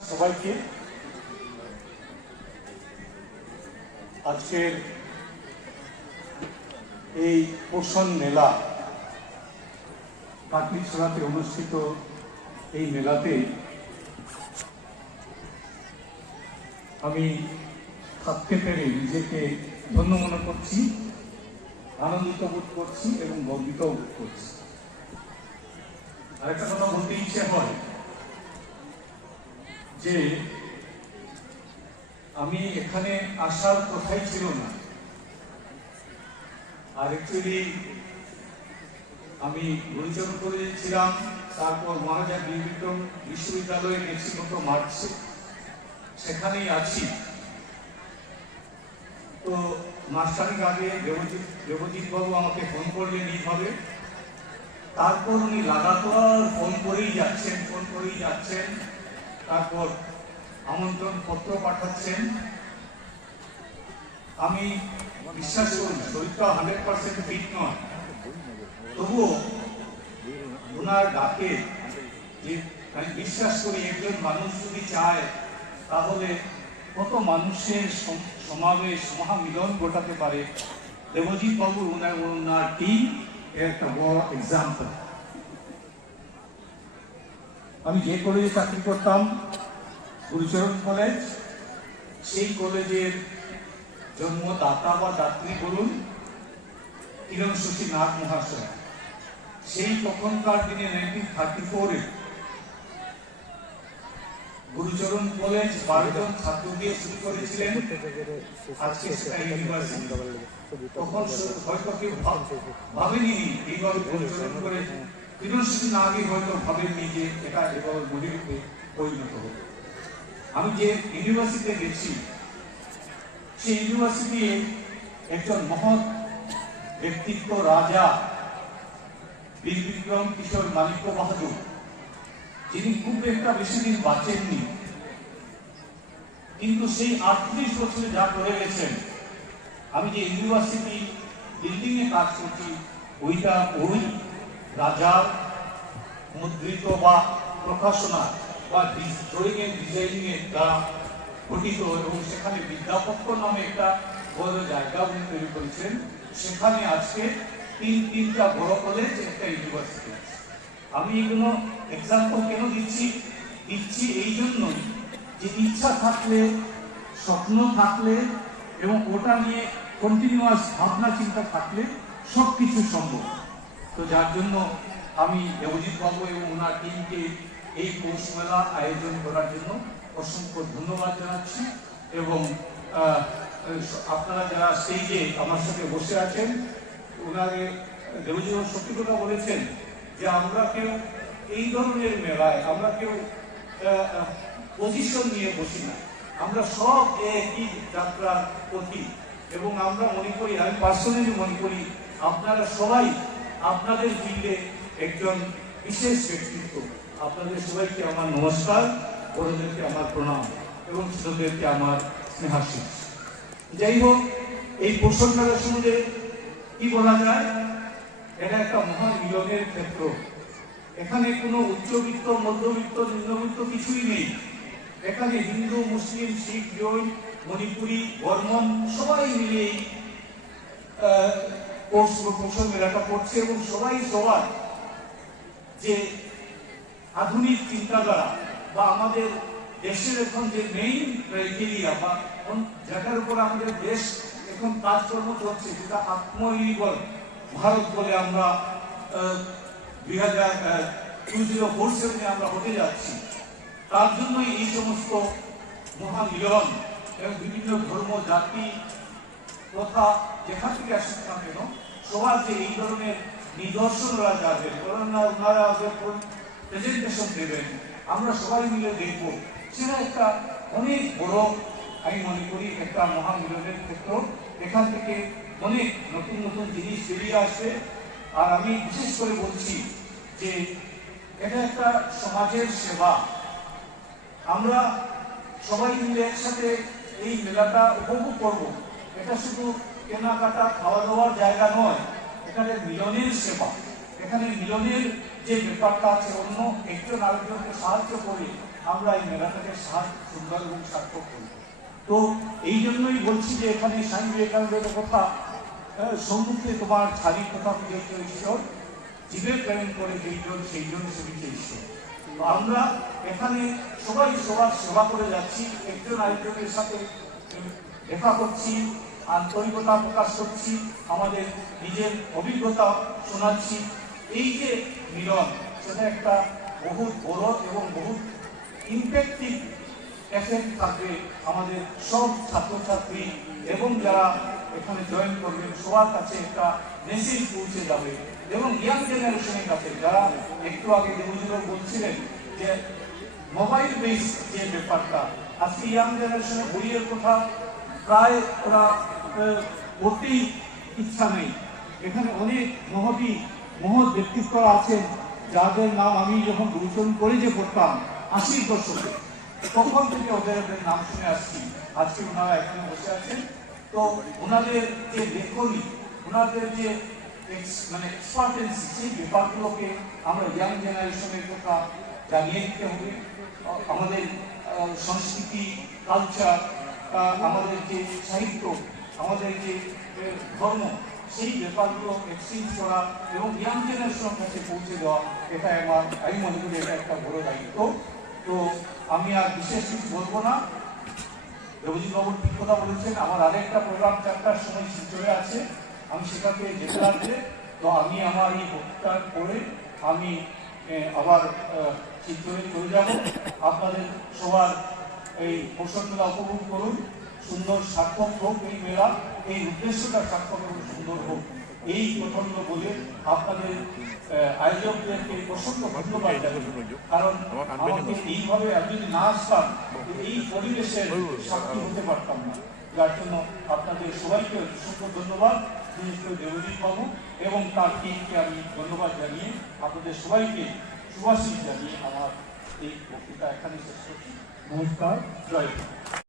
সবাইকে আজকের এই পোষণ মেলা কাটলিছড়াতে অনুষ্ঠিত এই মেলাতে আমি থাকতে পেরে নিজেকে ধন্য মনে করছি, আনন্দিত বোধ করছি এবং গর্বিত বোধ করছি। আরেকটা কথা বলতে ইচ্ছে হয় যে আমি এখানে আসার কথাই ছিল না, আর অ্যাকচুয়ালি আমি গুরুচরণ করেছিলাম, তারপর মহারাজা বীরবিক্রম বিশ্ববিদ্যালয়ে গেছি গত মার্চে, সেখানেই আছি। তো মাসখানেক আগে দেবজিৎ বাবু আমাকে ফোন করলেন এইভাবে, তারপর উনি লাগাতার ফোন করেই যাচ্ছেন, তারপর আমন্ত্রণ পত্র পাঠাচ্ছেন। আমি বিশ্বাস করি শরীরটা 100% ফিট নয়, তবুও ওনার ডাকে যে আমি বিশ্বাস করি একজন মানুষ যদি চায় তাহলে কত মানুষের সমাবেশ মহামিলন ঘটাতে পারে। দেবজিৎ বাবু ওনার টিম এর একটা বড় এক্সাম্পল। আমি যে কলেজে চাকরি করতাম, গুরুচরণ কলেজ, সেই কলেজের জন্মদাতা বা দাত্রী বলুন কিরণ শশী নাগ মহাশয়। সেই তখনকার দিনে 1934-এ গুরুচরণ কলেজ 12 জন ছাত্র দিয়ে শুরু করেছিলেন, আজকে সেটা ইউনিভার্সিটি। তখন হয়তো কেউ ভাবেনি এইভাবে গুরুচরণ কলেজ, কিরণ শশী নাগই হয়তো ভাবেননি যে এটা এভাবে মহিরূপে পরিণত হবে। আমি যে ইউনিভার্সিটিতে গেছি, সেই ইউনিভার্সিটি একজন মহৎ ব্যক্তিত্ব রাজা বীরবিক্রম কিশোর মানিক্য বাহাদুর, যিনি খুব একটা বেশি দিন বাঁচেননি, কিন্তু সেই 38 বছরে যা করে গেছেন। আমি যে ইউনিভার্সিটি বিল্ডিং এ কাজ করছি, ওইটা ওই রাজার মুদ্রিত বা প্রকাশনা বা ড্রয়িং এন্ড ডিজাইনিং এর দ্বারা গঠিত, এবং সেখানে বিদ্যাপত্র নামে একটা বড় জায়গা উনি তৈরি করেছেন। সেখানে আজকে তিনটা বড় কলেজ, একটা ইউনিভার্সিটি আছে। আমি এগুলো এক্সাম্পল কেন দিচ্ছি এই জন্যই যে ইচ্ছা থাকলে, স্বপ্ন থাকলে এবং ওটা নিয়ে কন্টিনিউয়াস ভাবনা চিন্তা থাকলে সবকিছু সম্ভব। তো যার জন্য আমি দেবজিৎ বাবু এবং ওনার টিমকে এই পৌষ মেলা আয়োজন করার জন্য অসংখ্য ধন্যবাদ জানাচ্ছি। এবং আপনারা যারা স্টেজে আমার সাথে বসে আছেন, ওনারে দেবজিৎ সত্যি কথা বলেছেন যে আমরা কেউ এই ধরনের মেলায় আমরা কেউ পজিশন নিয়ে বসি না, আমরা সব একই যাত্রার পথি। এবং আমরা মনে করি, আমি পার্সোনালি মনে করি, আপনারা সবাই আপনাদের ফিল্ডে একজন বিশেষ ব্যক্তিত্ব। আপনাদের সবাইকে আমার নমস্কার, বড়দেরকে আমার প্রণাম এবং ছোটদেরকে আমার স্নেহাশীষ। যাই হোক, এই পোষণ মেলার সম্বন্ধে কি বলা যায়, এটা একটা মহান মিলনের ক্ষেত্র। এখানে কোনো উচ্চবিত্ত, মধ্যবিত্ত, নিম্নবিত্ত কিছুই নেই। এখানে হিন্দু, মুসলিম, শিখ, জৈন, মণিপুরি, বর্মন সবাই মিলে এই পোষণ মেলাটা করছে। এবং সবাই সবার যে আধুনিক চিন্তাধারা বা আমাদের দেশের এখন যে মেইন ক্রাইটেরিয়া বা যেটার উপর আমাদের দেশ এখন কাজকর্ম চলছে, যেটা আত্মনির্ভর ভারত বলে আমরা 2047-এ আমরা হতে যাচ্ছি। তার জন্যই এই সমস্ত মহামিলন এবং বিভিন্ন ধর্ম, জাতি, কথা যেখান থেকে আসুক না কেন, সবার যে এই ধরনের নিদর্শনরা যাবেন, ওনারা প্রেজেন্টেশন দেবেন, আমরা সবাই মিলে দেখব, সেটা একটা অনেক বড়, আমি মনে করি, একটা মহামিলনের ক্ষেত্র। এখান থেকে অনেক নতুন নতুন জিনিস বেরিয়ে আসবে। আর আমি বিশেষ করে বলছি যে এটা একটা সমাজের সেবা। আমরা সবাই মিলে একসাথে এই মেলাটা উপভোগ করব। এটা শুধু কেনাকাটা, খাওয়া দাওয়ার জায়গা নয়, এখানে মিলনের সেবা, এখানে মিলনের যে ব্যাপারটা আছে, অন্য একজন আরেকজনকে সাহায্য করে আমরা এই মেলাটাকে সুন্দর এবং সার্থক করব। তো এই জন্যই বলছি যে এখানে স্বামী বিবেকানন্দের কথা, সম্মুখে তোমার ছাড়ি কথা পুজোচ্ছ ঈশ্বর, জীবের প্রেরণ করে যেইজন সেইজন সেবিছে ঈশ্বর। তো আমরা এখানে সবাই সবার সেবা করে যাচ্ছি, একজন আরেকজনের সাথে দেখা করছি, আন্তরিকতা প্রকাশ করছি, আমাদের নিজের অভিজ্ঞতা শোনাচ্ছি। এই যে মিলন, সেটা একটা বহুত বড় এবং বহুত ইম্প্যাক্টিভ এফেক্ট থাকবে আমাদের সব ছাত্রছাত্রী এবং যারা এখানে জয়েন করবেন সবার কাছে একটা মেসেজ পৌঁছে যাবে। এবং ইয়াং জেনারেশনের কাছে, যারা একটু আগে দেবজিবাবু বলছিলেন যে মোবাইল বেস যে ব্যাপারটা, আজকে ইয়াং জেনারেশনের বইয়ের কথা প্রায় ওরা পড়তেই ইচ্ছা নেই। এখানে অনেক মহৎ ব্যক্তিত্ব আছেন যাদের নাম আমি যখন গুরুচরণ কলেজে পড়তাম 80 দশকে, তখন থেকে ওদের নাম শুনে আসছি। আজকে ওনারা এখানে বসে আছেন। তো ওনাদের যে লেখনী, ওনাদের যে মানে এক্সপার্টেন্সি, সেই ব্যাপারগুলোকে আমরা ইয়াং জেনারেশনের কথা জানিয়ে দিতে হবে। আমাদের সংস্কৃতি, কালচার, আমাদের যে সাহিত্য, আমাদের যে ধর্ম, সেই ব্যাপারগুলো এক্সচেঞ্জ করা এবং ইয়াং জেনারেশনের কাছে পৌঁছে দেওয়া, এটা আমি মনে করি এটা একটা বড় দায়িত্ব। তো আমি আর বিশেষ কিছু বলবো না। দেবজিৎ বাবু ঠিক কথা বলেছেন, আমার আরেকটা প্রোগ্রাম 4টার সময় শিলচরে আছে, আমি সেটাকে যেতে লাগবে। তো আমি আমার এই বক্তৃতার পরে আমি আবার শিলচরে চলে যাব। আপনাদের সবার এই পোষণ মেলা উপভোগ করুন, সুন্দর সার্থক হোক এই মেলা, এই উদ্দেশ্যটা সার্থক এবং সুন্দর হোক, এই প্রচন্ড বলে আপনাদের আয়োজকদেরকে অসংখ্য ধন্যবাদ জানাই। কারণ আমাকে এইভাবে আমি যদি না আসতাম, এই পরিবেশের সাক্ষী হতে পারতাম না। যার জন্য আপনাদের সবাইকে অসংখ্য ধন্যবাদ, বিশেষ করে দেবজিৎ বাবু এবং তার টিমকে আমি ধন্যবাদ জানিয়ে আপনাদের সবাইকে শুভাশীষ জানিয়ে আমার এই বক্তৃতা এখানে শেষ করছি। নমস্কার, জয় হিন্দ।